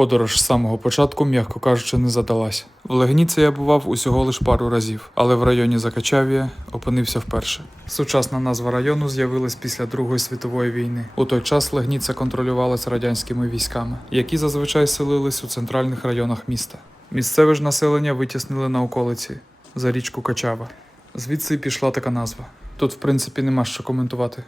Подорож з самого початку, м'яко кажучи, не задалась. В Легніці я бував усього лиш пару разів, але в районі Закачав'я опинився вперше. Сучасна назва району з'явилась після Другої світової війни. У той час Легніця контролювалась радянськими військами, які зазвичай селились у центральних районах міста. Місцеве ж населення витіснили на околиці за річку Качава. Звідси пішла така назва. Тут, в принципі, нема що коментувати.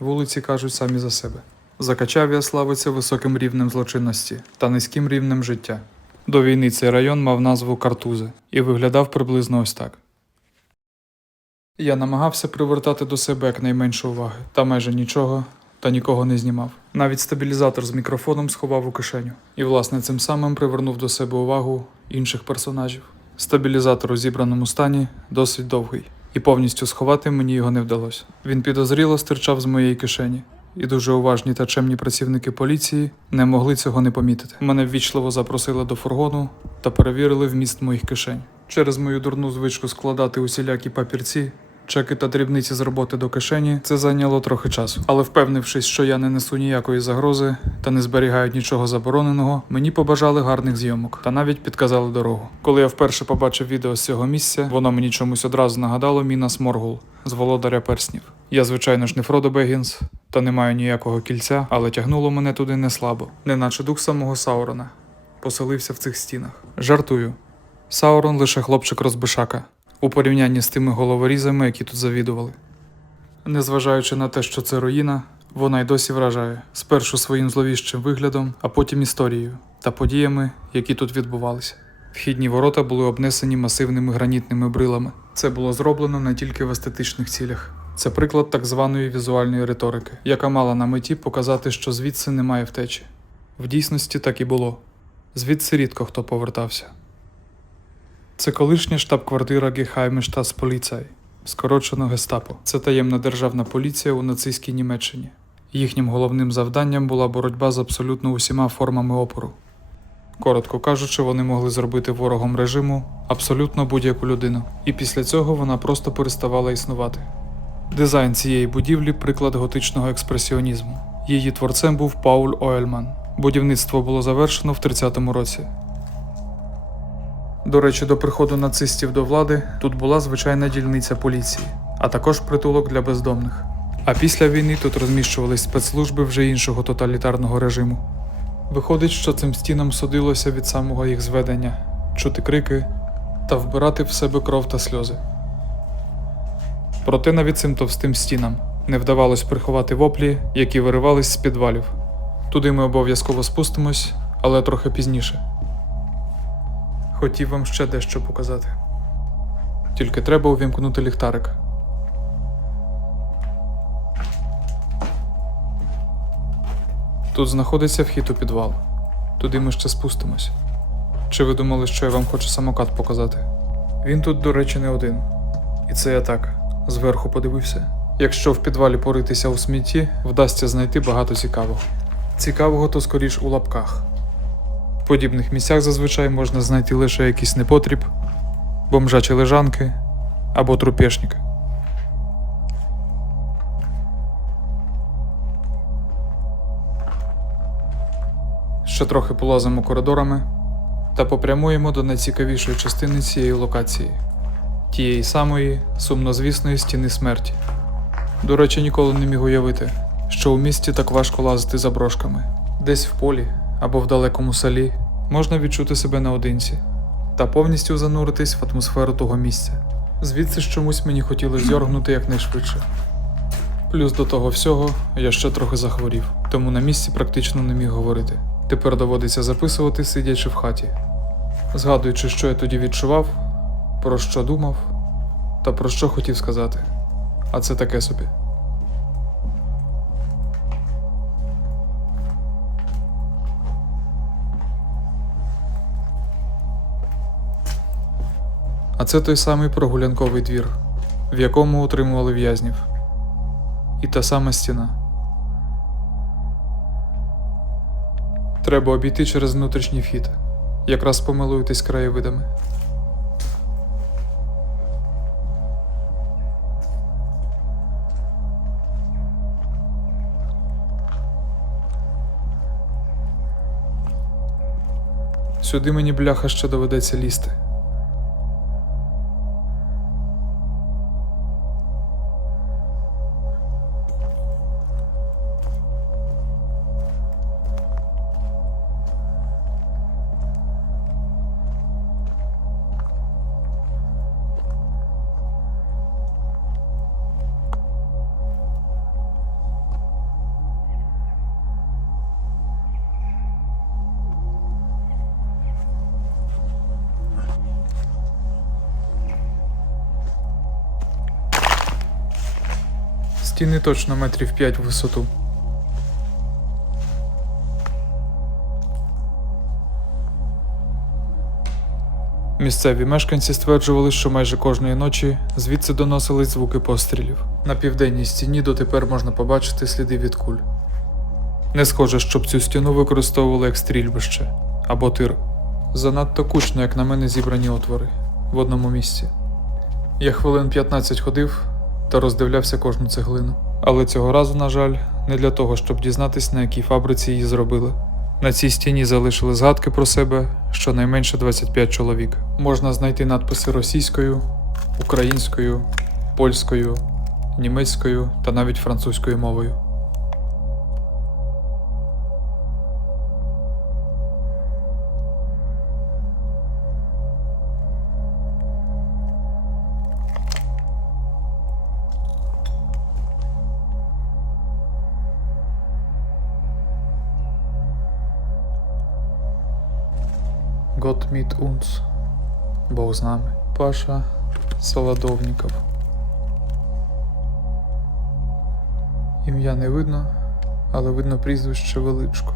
Вулиці кажуть самі за себе. Закачав'я славиться високим рівнем злочинності та низьким рівнем життя. До війни цей район мав назву Картузи і виглядав приблизно ось так. Я намагався привертати до себе якнайменше уваги, та майже нічого та нікого не знімав. Навіть стабілізатор з мікрофоном сховав у кишеню, і, власне, цим самим привернув до себе увагу інших персонажів. Стабілізатор у зібраному стані досить довгий, і повністю сховати мені його не вдалося. Він підозріло стирчав з моєї кишені, і дуже уважні та чемні працівники поліції не могли цього не помітити. Мене ввічливо запросили до фургону та перевірили вміст моїх кишень. Через мою дурну звичку складати усілякі папірці, чеки та дрібниці з роботи до кишені, це зайняло трохи часу. Але впевнившись, що я не несу ніякої загрози та не зберігаю нічого забороненого, мені побажали гарних зйомок та навіть підказали дорогу. Коли я вперше побачив відео з цього місця, воно мені чомусь одразу нагадало Мінас Моргул з володаря перснів. Я, звичайно ж, не Фродо Бегінс, та не маю ніякого кільця, але тягнуло мене туди не слабо, неначе дух самого Саурона. Поселився в цих стінах. Жартую. Саурон лише хлопчик розбишака у порівнянні з тими головорізами, які тут завідували. Незважаючи на те, що це руїна, вона й досі вражає спершу своїм зловіщим виглядом, а потім історією та подіями, які тут відбувалися. Вхідні ворота були обнесені масивними гранітними брилами. Це було зроблено не тільки в естетичних цілях. Це приклад так званої візуальної риторики, яка мала на меті показати, що звідси немає втечі. В дійсності так і було. Звідси рідко хто повертався. Це колишня штаб-квартира Гехаймештасполіцай, скорочено Гестапо. Це таємна державна поліція у нацистській Німеччині. Їхнім головним завданням була боротьба з абсолютно усіма формами опору. Коротко кажучи, вони могли зробити ворогом режиму абсолютно будь-яку людину, і після цього вона просто переставала існувати. Дизайн цієї будівлі приклад готичного експресіонізму. Її творцем був Пауль Оельман. Будівництво було завершено в 30-му році. До речі, до приходу нацистів до влади тут була звичайна дільниця поліції, а також притулок для бездомних. А після війни тут розміщувались спецслужби вже іншого тоталітарного режиму. Виходить, що цим стінам судилося від самого їх зведення чути крики та вбирати в себе кров та сльози. Проте навіть цим товстим стінам не вдавалось приховати воплі, які виривались з підвалів. Туди ми обов'язково спустимось, але трохи пізніше. Хотів вам ще дещо показати. Тільки треба увімкнути ліхтарик. Тут знаходиться вхід у підвал. Туди ми ще спустимось. Чи ви думали, що я вам хочу самокат показати? Він тут, до речі, не один. І це я так, зверху подивився. Якщо в підвалі поритися у смітті, вдасться знайти багато цікавого. Цікавого то скоріш у лапках. Подібних місцях зазвичай можна знайти лише якийсь непотріб, бомжачі лежанки або трупешник. Ще трохи полазимо коридорами та попрямуємо до найцікавішої частини цієї локації тієї самої сумнозвісної стіни смерті. До речі, ніколи не міг уявити, що у місті так важко лазити за брошками. Десь в полі або в далекому селі можна відчути себе наодинці та повністю зануритись в атмосферу того місця. Звідси чомусь мені хотілося зьоргнути якнайшвидше. Плюс до того всього я ще трохи захворів, тому на місці практично не міг говорити. Тепер доводиться записувати, сидячи в хаті, згадуючи, що я тоді відчував, про що думав та про що хотів сказати. А це таке собі. Це той самий прогулянковий двір, в якому утримували в'язнів. І та сама стіна. Треба обійти через внутрішній вхід. Якраз помилуєтесь краєвидами. Сюди мені бляха ще доведеться лізти. Стіни точно метрів 5 в висоту. Місцеві мешканці стверджували, що майже кожної ночі звідси доносились звуки пострілів. На південній стіні дотепер можна побачити сліди від куль. Не схоже, щоб цю стіну використовували як стрільбище або тир. Занадто кучно, як на мене, зібрані отвори в одному місці. Я хвилин 15 ходив та роздивлявся кожну цеглину. Але цього разу, на жаль, не для того, щоб дізнатись, на якій фабриці її зробили. На цій стіні залишили згадки про себе щонайменше 25 чоловік. Можна знайти надписи російською, українською, польською, німецькою та навіть французькою мовою. Mit uns. Бог з нами. Паша Солодовніков. Ім'я не видно, але видно прізвище величко.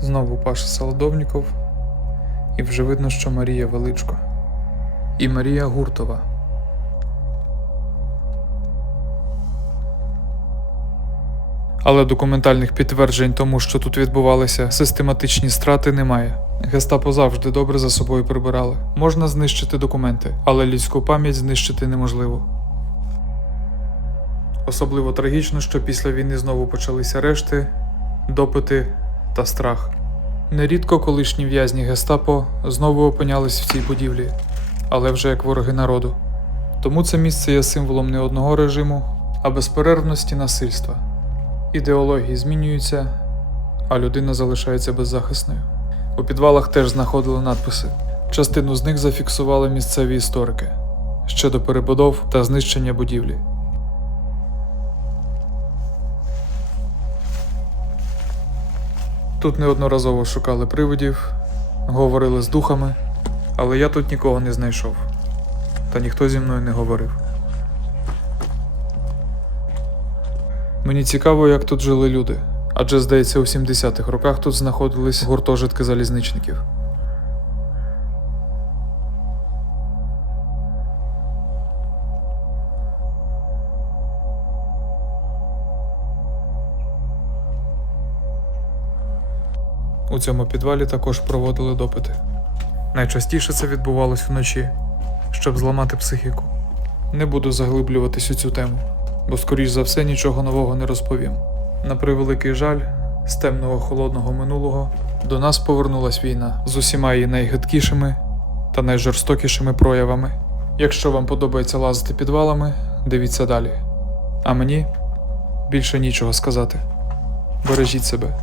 Знову Паша Солодовніков. І вже видно, що Марія Величко. І Марія Гуртова. Але документальних підтверджень тому, що тут відбувалися систематичні страти, немає. Гестапо завжди добре за собою прибирали. Можна знищити документи, але людську пам'ять знищити неможливо. Особливо трагічно, що після війни знову почалися решти, допити та страх. Нерідко колишні в'язні гестапо знову опинялись в цій будівлі, але вже як вороги народу. Тому це місце є символом не одного режиму, а безперервності насильства. Ідеології змінюються, а людина залишається беззахисною. У підвалах теж знаходили надписи. Частину з них зафіксували місцеві історики ще до перебудов та знищення будівлі. Тут неодноразово шукали привидів, говорили з духами, але я тут нікого не знайшов. Та ніхто зі мною не говорив. Мені цікаво, як тут жили люди, адже, здається, у 70-х роках тут знаходились гуртожитки залізничників. У цьому підвалі також проводили допити. Найчастіше це відбувалось вночі, щоб зламати психіку. Не буду заглиблюватись у цю тему, бо, скоріш за все, нічого нового не розповім. На превеликий жаль, з темного холодного минулого до нас повернулась війна з усіма її найгидкішими та найжорстокішими проявами. Якщо вам подобається лазити підвалами, дивіться далі. А мені більше нічого сказати. Бережіть себе.